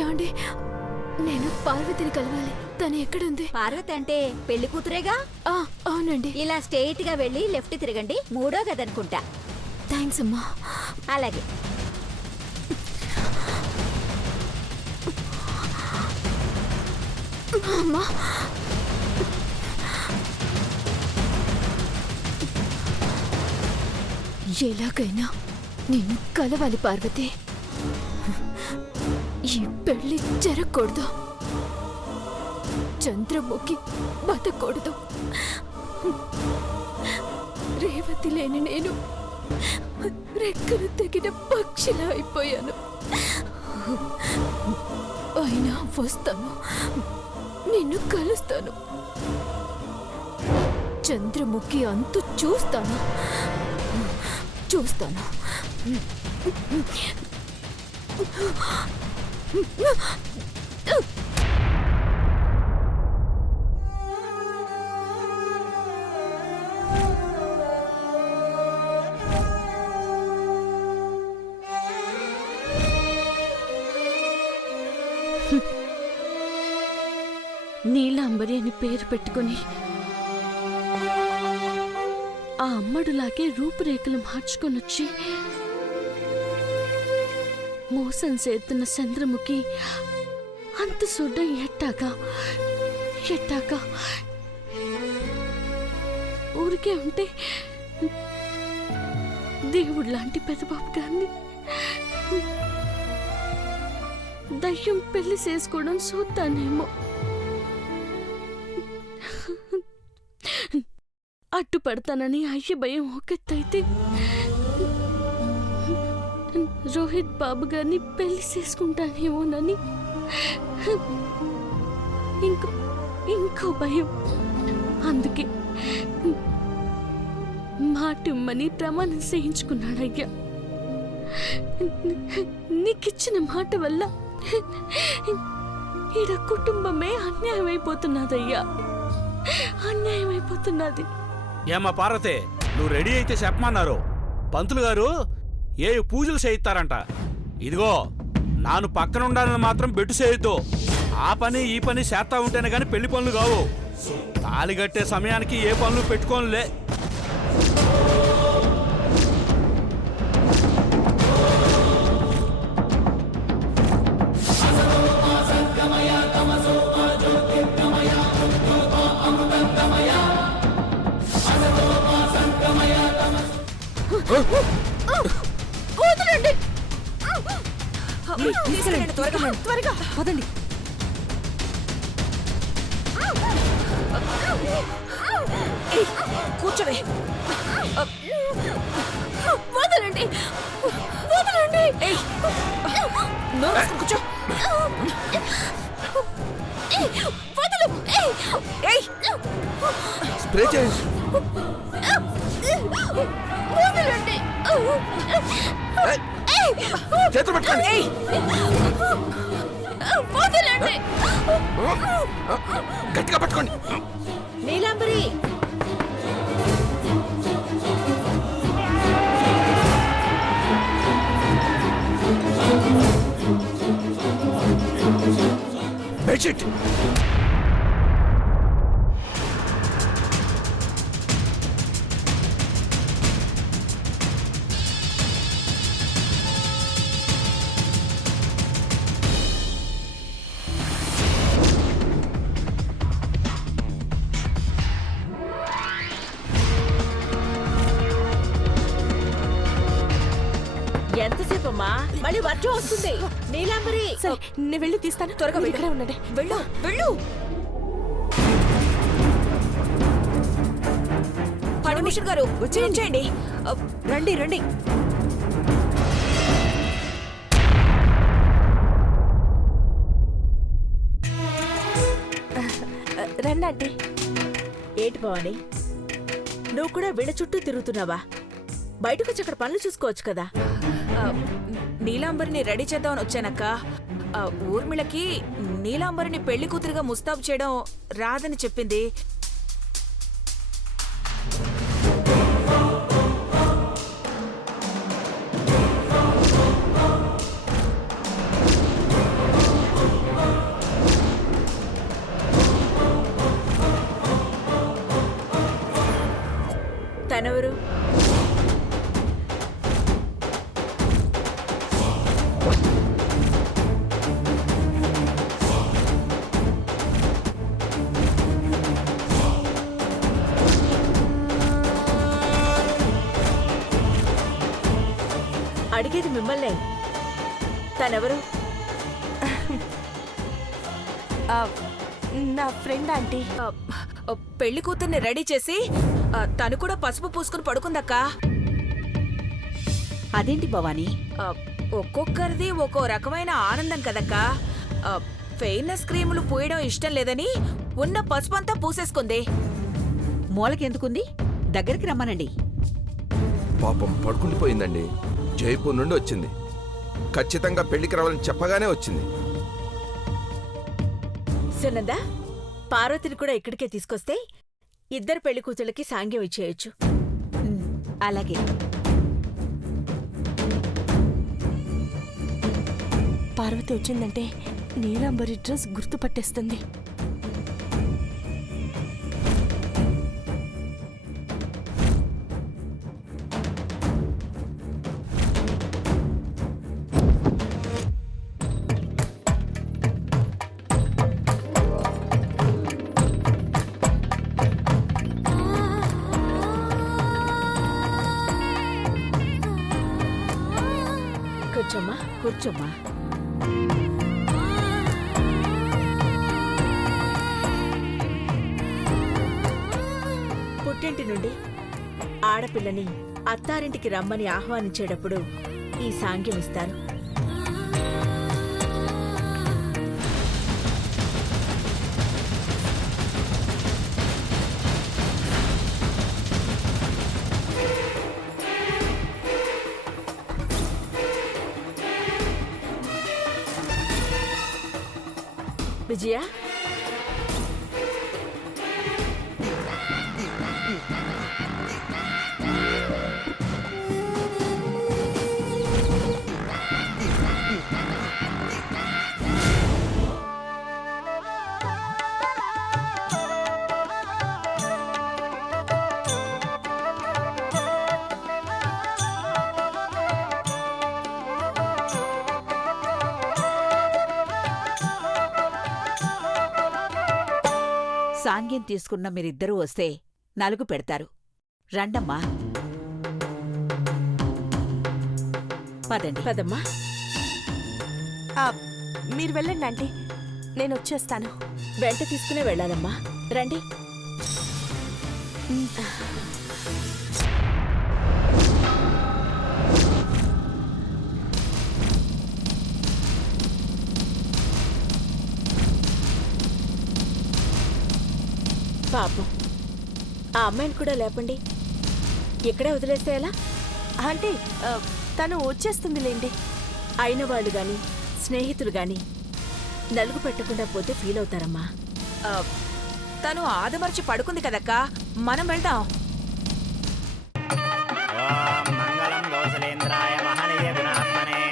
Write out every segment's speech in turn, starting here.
ఏమండి, నేను పార్వతిని కలవాలి. తను ఎక్కడుంది? పార్వతి అంటే పెళ్లి కూతురేగా. అవునండి. ఇలా స్ట్రెయిట్ గా వెళ్ళి లెఫ్ట్ తిరగండి, 3వ గదనుకుంటా. థ్యాంక్స్ అమ్మా. అలాగే. అమ్మా, ఎలాగైనా నిన్ను కలవాలి పార్వతి. ఈ పెళ్లి జరగకూడదు. చంద్రముఖి బతకూడదు. రేవతి లేని నేను రెక్కలు తెగిన పక్షిలా అయిపోయాను. అయినా వస్తాను, నిన్ను కలుస్తాను. చంద్రముఖి అంతు చూస్తాను. నీలాంబరి అని పేరు పెట్టుకుని ఆ అమ్మడులాగే రూపురేఖలు మార్చుకొనొచ్చి మోసం చేస్తున్న చంద్రముఖి అంత సొడ్డ ఎట్టాగా ఊరికే ఉంటే దేవుడు లాంటి పెద్దబాబు గారిని దయ్యం పెళ్లి చేసుకోవడం చూస్తానేమో. అడ్డుపడతానని అయ్య భయం ఒకెత్తైతే రోహిత్ బాబు గారిని పెళ్లి చేసుకుంటానేమోనని ఇంకో భయం. అందుకే మాటిమ్మని ప్రమాణం చేయించుకున్నాడయ్యా. నీకిచ్చిన మాట వల్ల ఈడ కుటుంబమే అన్యాయమైపోతున్నదయ్యా, అన్యాయమైపోతున్నది. ఏమ్మా పార్వతి, నువ్వు రెడీ అయితే చెప్పమన్నారు. పంతులు గారు ఏ పూజలు చేయిస్తారంట. ఇదిగో నాను పక్కన ఉండాలని మాత్రం బెట్టు చేయొద్దు. ఆ పని ఈ పని చేస్తా ఉంటేనే గాని పెళ్లి పనులు కావు. తాళి కట్టే సమయానికి ఏ పనులు పెట్టుకోనులే. వదలండి. త్వరగా పదండి. కూర్చోవే. వదలండి, వదలండి. కూర్చో. వదలు. స్ప్రే చేసి వదలండి. చేతులు పట్టుకోండి. వదలండి. గట్టిగా పట్టుకోండి. నీలాంబరి, బెడ్షీట్. ఎంతసేపు అమ్మా? మళ్ళీ వర్జం వస్తుంది. నీలాంబరి, సరే నేను వెళ్ళి తీస్తాను. త్వరగా ఇక్కడే ఉండండి. వెళ్ళు వెళ్ళు. పరమేశ్వర్ గారు వచ్చేయండి. రండి రండి. రండి ఆంటీ. ఏంటి భవాని, నువ్వు కూడా వీళ్ళ చుట్టూ తిరుగుతున్నావా? బయటకు వచ్చి అక్కడ పనులు చూసుకోవచ్చు కదా. నీలాంబరిని రెడీ చేద్దామని వచ్చానక్క. ఊర్మిళకి నీలాంబరిని పెళ్లి కూతురుగా ముస్తాబు చేయడం రాదని చెప్పింది. తనెవరు? అడిగేది మిమ్మల్నే. తనెవరు? ఆ, నా ఫ్రెండ్ ఆంటీ. పెళ్లి కూతుర్ని రెడీ చేసి తను కూడా పసుపు పూసుకుని పడుకుందక్కా. అదేంటి భవానీ? ఒక్కొక్కరిది ఒక్కో రకమైన ఆనందం కదక్కా. ఫెయిర్నెస్ క్రీములు పూయడం ఇష్టం లేదని ఉన్న పసుపంతా పూసేసుకుంది. మూలకెందుకుంది? దగ్గరికి రమ్మనండి. పాపం పడుకుండిపోయిందండి. జైపూర్ నుండి వచ్చింది. ఖచ్చితంగా పెళ్లికి రావాలని చెప్పగానే వచ్చింది. సునంద, పార్వతిని కూడా ఇక్కడికే తీసుకొస్తే ఇద్దరు పెళ్లి కూతుళ్ళకి సాంగ్యం ఇచ్చేయొచ్చు. అలాగే. పార్వతి వచ్చిందంటే నీలాంబరి డ్రెస్ గుర్తుపట్టేస్తుంది. కూర్చోమ్మా. కూర్చోమ్మా. పుట్టింటి నుండి ఆడపిల్లని అత్తారింటికి రమ్మని ఆహ్వానించేటప్పుడు ఈ సాంగ్యం ఇస్తారు. విజయ, సాంగ్యం తీసుకున్న మీరిద్దరూ వస్తే నలుగు పెడతారు. రండమ్మా. పదండి. పదమ్మా. మీరు వెళ్ళండి ఆంటీ, నేను వచ్చేస్తాను. వెంట తీసుకునే వెళ్ళాలమ్మా. రండి. పాపం, ఆ అమ్మాయిని కూడా లేపండి. ఇక్కడే వదిలేస్తే ఎలా? ఆంటీ, తను వచ్చేస్తుందిలేండి. అయిన వాళ్ళు గాని స్నేహితులు గాని నలుగు పెట్టకుండా పోతే ఫీల్ అవుతారమ్మా. తను ఆదమర్చి పడుకుంది కదక్కా, మనం వెళ్దాం. మంగళం కౌసలేంద్రాయ మహనీయ గుణాత్మనే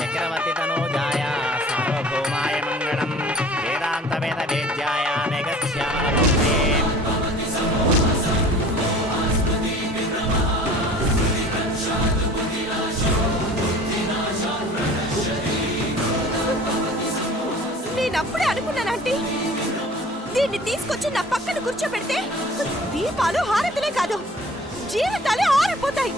చక్రవర్తి తనూజాయ సార్వభౌమాయ మంగళం వేదాంత వేద వేద్యాయ మేఘశ్యామలే. నేనప్పుడే అనుకున్నానంటీ, దీన్ని తీసుకొచ్చి నా పక్కన కూర్చోబెడితే దీపాలు హారతులే కాదు, జీవితాలే ఆరిపోతాయి.